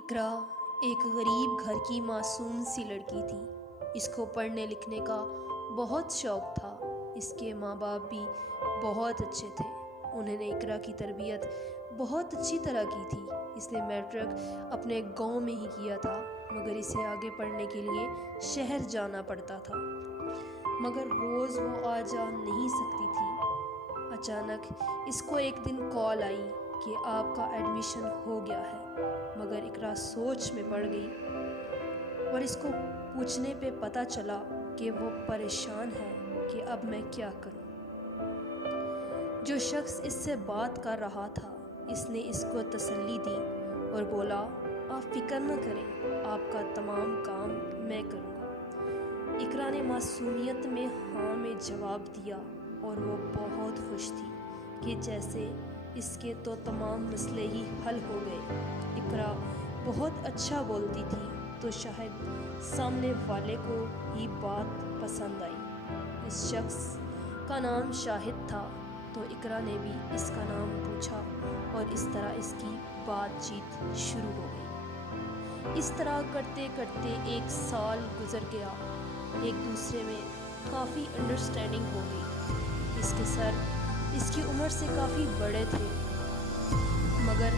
इकरा एक गरीब घर की मासूम सी लड़की थी। इसको पढ़ने लिखने का बहुत शौक़ था। इसके माँ बाप भी बहुत अच्छे थे। उन्होंने इकरा की तरबियत बहुत अच्छी तरह की थी। इसने मैट्रिक अपने गांव में ही किया था, मगर इसे आगे पढ़ने के लिए शहर जाना पड़ता था। मगर रोज़ वो आ जा नहीं सकती थी। अचानक इसको एक दिन कॉल आई कि आपका एडमिशन हो गया है। मगर इकरा सोच में पड़ गई और इसको पूछने पे पता चला कि वो परेशान है कि अब मैं क्या करूं। जो शख्स इससे बात कर रहा था, इसने इसको तसल्ली दी और बोला, आप फिक्र न करें, आपका तमाम काम मैं करूंगा। इकरा ने मासूमियत में हाँ में जवाब दिया और वो बहुत खुश थी कि जैसे इसके तो तमाम मसले ही हल हो गए। इकरा बहुत अच्छा बोलती थी, तो शायद सामने वाले को ही बात पसंद आई। इस शख्स का नाम शाहिद था, तो इकरा ने भी इसका नाम पूछा और इस तरह इसकी बातचीत शुरू हो गई। इस तरह करते करते एक साल गुजर गया। एक दूसरे में काफ़ी अंडरस्टैंडिंग हो गई। इसके सर इसकी उम्र से काफ़ी बड़े थे, मगर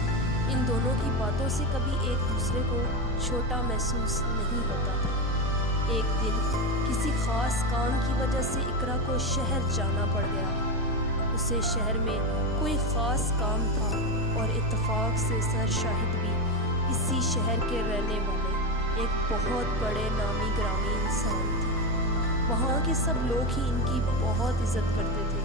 इन दोनों की बातों से कभी एक दूसरे को छोटा महसूस नहीं होता था। एक दिन किसी ख़ास काम की वजह से इकरा को शहर जाना पड़ गया। उसे शहर में कोई ख़ास काम था और इत्तेफाक से सर शाहिद भी इसी शहर के रहने वाले एक बहुत बड़े नामी ग्रामी इंसान थे। वहाँ के सब लोग ही इनकी बहुत इज़्ज़त करते थे।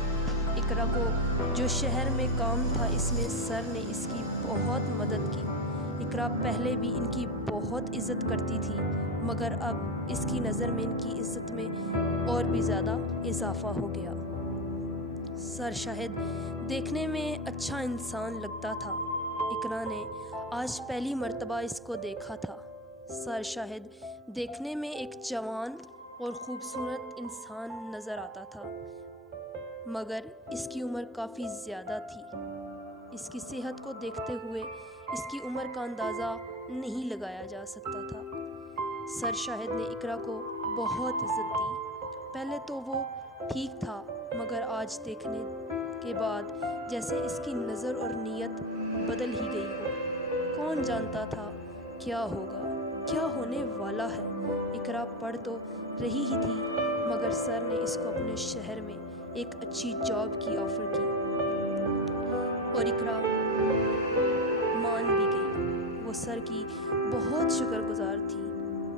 इकरा को जो शहर में काम था, इसमें सर ने इसकी बहुत मदद की। इकरा पहले भी इनकी बहुत इज़्ज़त करती थी, मगर अब इसकी नज़र में इनकी इज़्ज़त में और भी ज़्यादा इजाफा हो गया। सर शाहिद देखने में अच्छा इंसान लगता था। इकरा ने आज पहली मर्तबा इसको देखा था। सर शाहिद देखने में एक जवान और ख़ूबसूरत इंसान नज़र आता था, मगर इसकी उम्र काफ़ी ज़्यादा थी। इसकी सेहत को देखते हुए इसकी उम्र का अंदाज़ा नहीं लगाया जा सकता था। सर शाहिद ने इकरा को बहुत इज़्ज़त दी। पहले तो वो ठीक था, मगर आज देखने के बाद जैसे इसकी नज़र और नीयत बदल ही गई हो। कौन जानता था क्या होगा, क्या होने वाला है। इकरा पढ़ तो रही ही थी, मगर सर ने इसको अपने शहर में एक अच्छी जॉब की ऑफ़र की और इकरा मान भी गई। वो सर की बहुत शुक्रगुजार थी।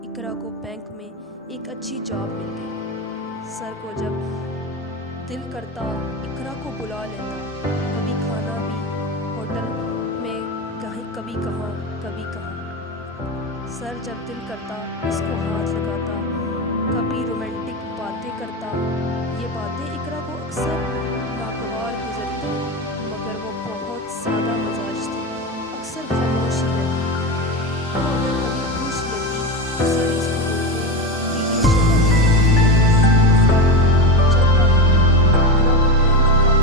इकरा को बैंक में एक अच्छी जॉब मिल गई। सर को जब दिल करता इकरा को बुला लेता। कभी खाना भी होटल में, कभी कहाँ कभी कहाँ। सर जब दिल करता इसको हाथ लगाता, कभी रोमांटिक बातें करता। ये बातें इकरा को अक्सर नागवार गुजरती, मगर वो बहुत सादा मिजाज थी। अक्सर खामोश ही रहती। वो अगर कभी पूछ लेती तो सर इसको बोलते, "बीवी शहर में चलता है।" इकरा को बैंक का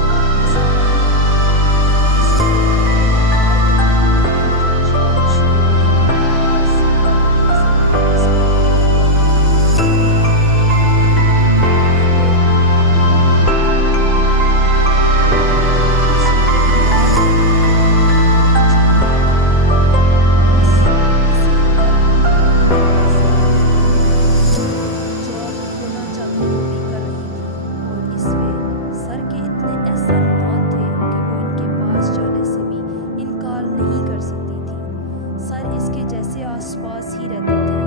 आसपास ही रहते थे,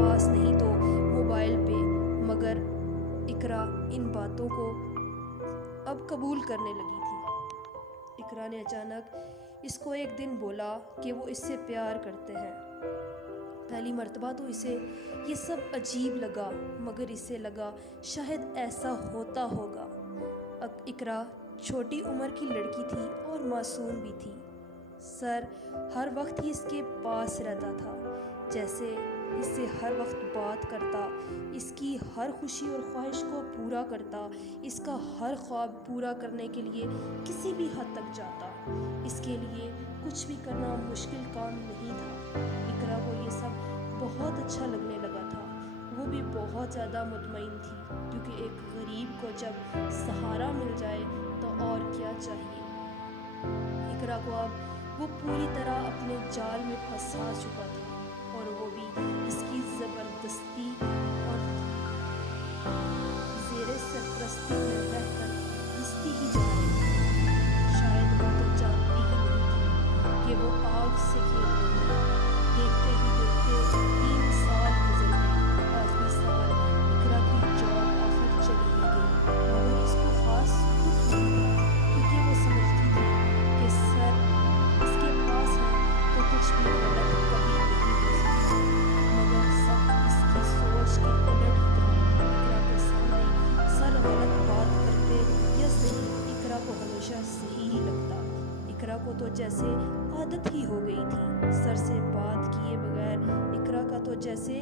पास नहीं तो मोबाइल पे। मगर इकरा इन बातों को अब कबूल करने लगी थी। इकरा ने अचानक इसको एक दिन बोला कि वो इससे प्यार करते हैं। पहली मर्तबा तो इसे ये सब अजीब लगा, मगर इसे लगा शायद ऐसा होता होगा। अब इकरा छोटी उम्र की लड़की थी और मासूम भी थी। सर हर वक्त ही इसके पास रहता था, जैसे इससे हर वक्त बात करता, इसकी हर खुशी और ख्वाहिश को पूरा करता, इसका हर ख्वाब पूरा करने के लिए किसी भी हद तक जाता। इसके लिए कुछ भी करना मुश्किल काम नहीं था। इकरा बहुत अच्छा लगने लगा था। वो भी बहुत ज़्यादा मुतमईन थी, क्योंकि एक गरीब को जब सहारा मिल जाए तो और क्या चाहिए। इकरा को अब वो पूरी तरह अपने जाल में फंसा चुका था, और वो भी इसकी ज़बरदस्ती और ज़ेरे सरपरस्ती में रहकर हंसती ही जा रही थी। शायद वो तो जानती ही नहीं थी कि वो आग से खेल रही है। देखते ही देखते 3 साल गुजर गए। आखिरी साल इकरा की जॉब ऑफर चली ही गई, मगर इसको खास दुख नहीं था, क्योंकि वो समझती थी कि सर इसके पास है तो कुछ भी गलत कभी नहीं हो सकता। मगर सब इसकी सोच के उलट ही था। इकरा के सामने सर गलत बात करते या सही, इकरा को हमेशा सही ही लगता। इकरा को तो जैसे आदत ही हो गई थी। सर से बात किए बगैर इकरा का तो जैसे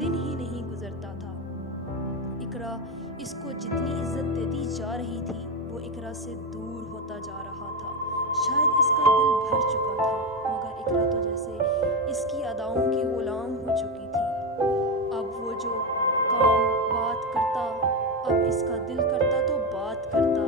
दिन ही नहीं गुजरता था। इकरा इसको जितनी इज्जत देती जा रही थी, वो इकरा से दूर होता जा रहा था। शायद इसका दिल भर चुका था, मगर इकरा तो जैसे इसकी अदाओं की गुलाम हो चुकी थी। अब वो जो काम बात करता, अब इसका दिल करता तो बात करता,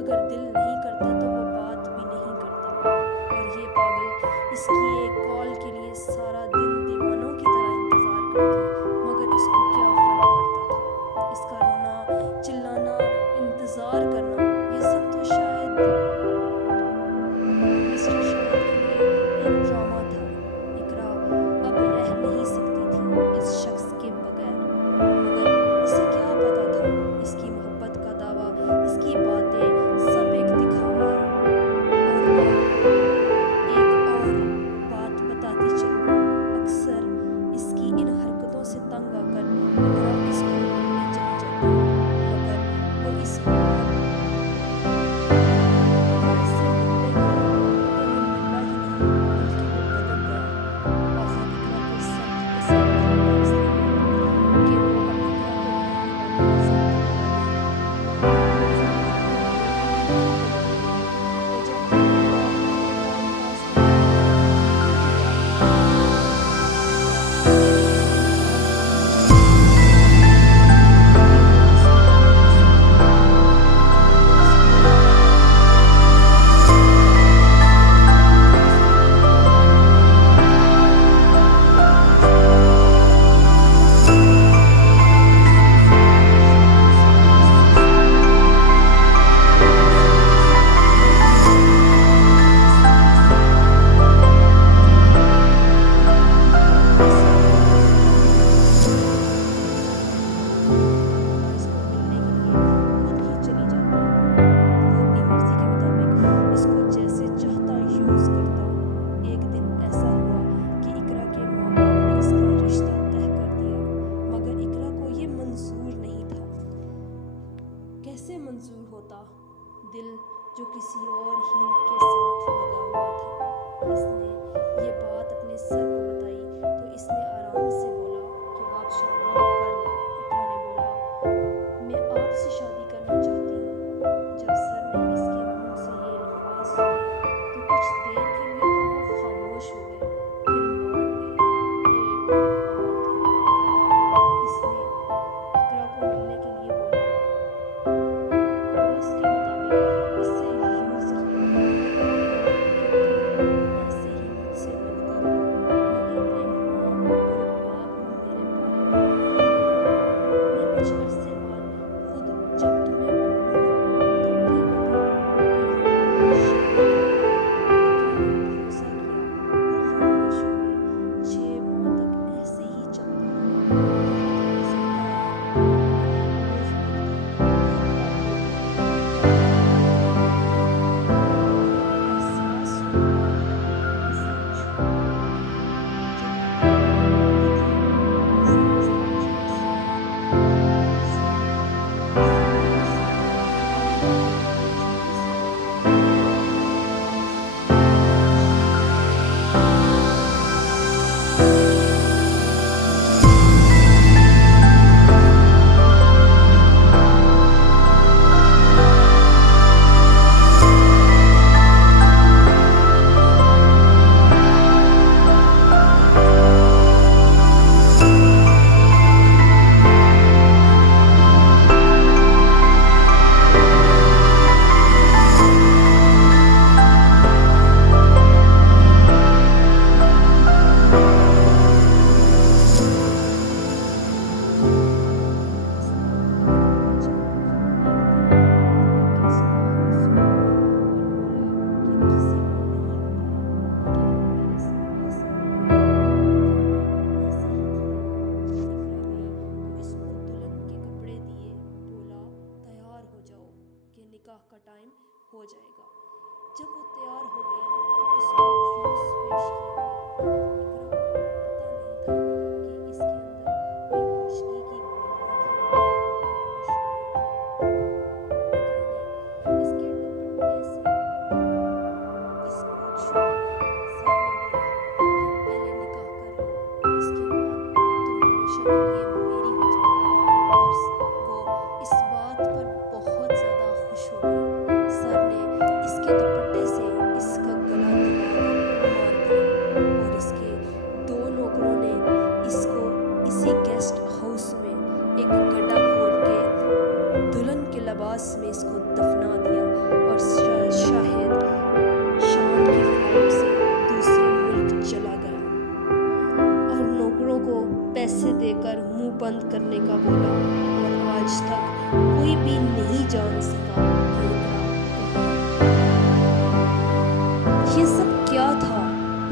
अगर दिल नहीं करता तो वो बात भी नहीं करता। और ये पागल इसकी एक कॉल के लिए सारा दिन दीवानों की तरह इंतज़ार करती, मगर इसको क्या फ़र्क पड़ता था। इसका रोना चिल्लाना इंतज़ार करना, ये सब तो शायद मिस्टर शायद के लिए एक ड्रामा था। इकरा अब रह नहीं सकती थी इस शख्स के बगैर, मगर इसे क्या पता था इसकी मोहब्बत का दावा, इसकी बातें सब एक दिखावा है। और एक और बात बताती चलूँ, अक्सर इसकी इन हरकतों से तंग आकर इकरा इसको मिलने चली जाती, मगर वो इस बार इससे मिलने गई तो वो मिला ही नहीं, बल्कि वो बदल गया। आखिर इकरा को सख्त कसम खाकर इसने बोला कि वो अब इकरा को पहले वाली जिंदगी वाला नहीं, वो जिंदगी वो जब तक इकरा पास नहीं इसको मिलने के लिए खुद ही चली जाती। वो अपनी मर्जी के मुताबिक इसको जैसे चाहता यूज़ करता। एक दिन ऐसा हुआ कि इकरा के माँ बाप ने इसका रिश्ता तय कर दिया, मगर इकरा को ये मंजूर नहीं था। कैसे मंजूर होता, दिल जो किसी और ही के साथ लगा हुआ था। इसने ये बात अपने सर को बताई तो इसने आराम से बोला कि आप शादी कर लो। इकरा ने बोला, मैं आपसे शादी करना चाहती हूँ। जब सर ने इसके मुंह से ये अल्फाज सुने तो कुछ देर के लिए तो वो खामोश हो गए, फिर मान गए। एक और धोखा। इसने इकरा को मिलने के लिए बोला, रोज़ के मुताबिक इससे यूज़ किया कि तुम ऐसे ही मुझसे मिलती रहो, बंद करने का बोला और आज तक कोई भी नहीं जान सका कि इकरा कहाँ। ये सब क्या था?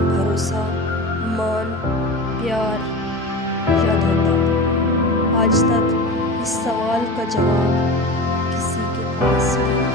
भरोसा, मान, प्यार या धोखा? आज तक इस सवाल का जवाब किसी के पास नहीं।